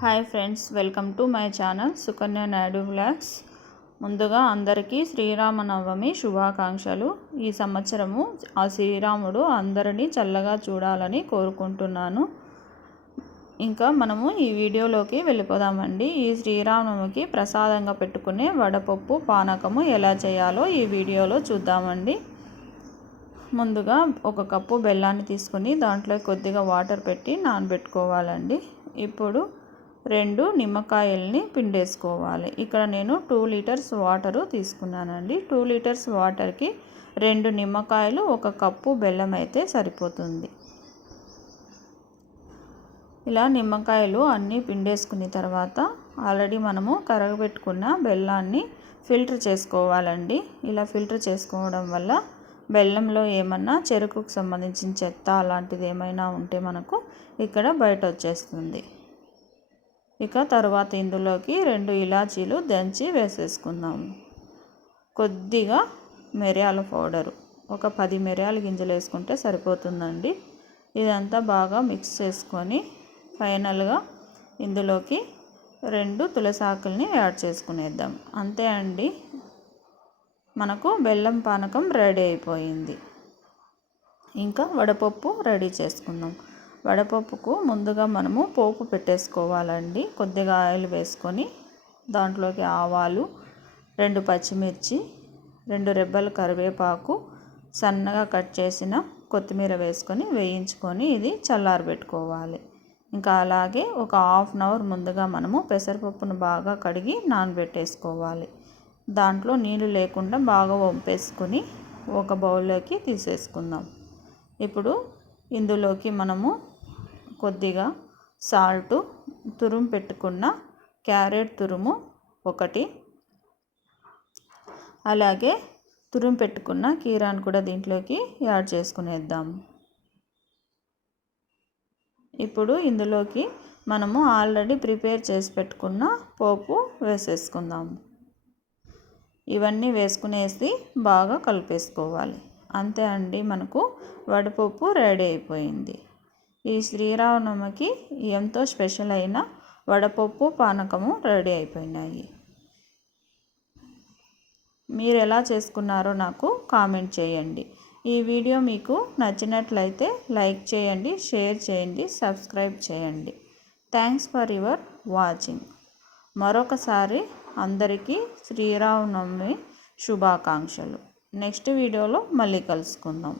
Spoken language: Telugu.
Hi friends welcome to my channel Sukanya Naidu vlogs. ముందుగా అందరికీ శ్రీరామనవమి శుభాకాంక్షలు. ఈ సంవత్సరము ఆ శ్రీరాముడు అందరినీ చల్లగా చూడాలని కోరుకుంటున్నాను. ఇంకా మనము ఈ వీడియోలోకి వెళ్ళిపోదామండి. ఈ శ్రీరామనవమికి ప్రసాదంగా పెట్టుకునే వడపప్పు పానకము ఎలా చేయాలో ఈ వీడియోలో చూద్దామండి. ముందుగా ఒక కప్పు బెల్లాన్ని తీసుకొని దాంట్లో కొద్దిగా వాటర్ పెట్టి నానబెట్టుకోవాలండి. ఇప్పుడు రెండు నిమ్మకాయల్ని పిండేసుకోవాలి. ఇక్కడ నేను టూ లీటర్స్ వాటరు తీసుకున్నానండి. టూ లీటర్స్ వాటర్కి రెండు నిమ్మకాయలు ఒక కప్పు బెల్లం అయితే సరిపోతుంది. ఇలా నిమ్మకాయలు అన్నీ పిండేసుకున్న తర్వాత ఆల్రెడీ మనము కరగబెట్టుకున్న బెల్లాన్ని ఫిల్టర్ చేసుకోవాలండి. ఇలా ఫిల్టర్ చేసుకోవడం వల్ల బెల్లంలో ఏమన్నా చెరుకుకు సంబంధించిన చెత్త అలాంటిది ఏమైనా ఉంటే మనకు ఇక్కడ బయట వచ్చేస్తుంది ఇక తర్వాత ఇందులోకి రెండు ఇలాచీలు దంచి వేసేసుకుందాము కొద్దిగా మిరియాల పౌడరు. ఒక పది మిరియాల గింజలు వేసుకుంటే సరిపోతుందండి. ఇదంతా బాగా మిక్స్ చేసుకొని ఫైనల్గా ఇందులోకి రెండు తులసాకుల్ని యాడ్ చేసుకునేద్దాం. అంతే అండి. మనకు బెల్లం పానకం రెడీ అయిపోయింది. ఇంకా వడపప్పు రెడీ చేసుకుందాం. వడపప్పుకు ముందుగా మనము పోపు పెట్టేసుకోవాలండి. కొద్దిగా ఆయిల్ వేసుకొని దాంట్లోకి ఆవాలు రెండు పచ్చిమిర్చి రెండు రెబ్బల కరివేపాకు సన్నగా కట్ చేసిన కొత్తిమీర వేసుకొని వేయించుకొని ఇది చల్లారబెట్టుకోవాలి. ఇంకా అలాగే ఒక హాఫ్ అన్ అవర్ ముందుగా మనము పెసరపప్పును బాగా కడిగి నానబెట్టేసుకోవాలి. దాంట్లో నీళ్ళు లేకుండా బాగా వంపేసుకొని ఒక బౌల్లోకి తీసేసుకుందాం. ఇప్పుడు ఇందులోకి మనము కొద్దిగా సాల్ట్ తురుము పెట్టుకున్న క్యారెట్ తురుము ఒకటి. అలాగే తురుము పెట్టుకున్న కీరాను కూడా దీంట్లోకి యాడ్ చేసుకునేద్దాం. ఇప్పుడు ఇందులోకి మనము ఆల్రెడీ ప్రిపేర్ చేసి పెట్టుకున్న పోపు వేసేసుకుందాం. ఇవన్నీ వేసుకునేసి బాగా కలిపేసుకోవాలి. అంతే అండి మనకు వడపప్పు రెడీ అయిపోయింది. ఈ శ్రీరామనవమికి ఎంతో స్పెషల్ అయిన వడపప్పు పానకము రెడీ అయిపోయినాయి. మీరు ఎలా చేసుకున్నారో నాకు కామెంట్ చేయండి. ఈ వీడియో మీకు నచ్చినట్లయితే లైక్ చేయండి షేర్ చేయండి సబ్స్క్రైబ్ చేయండి. Thanks for your watching. మరొకసారి అందరికీ శ్రీరామనవమి శుభాకాంక్షలు. నెక్స్ట్ వీడియోలో మళ్ళీ కలుసుకుందాం.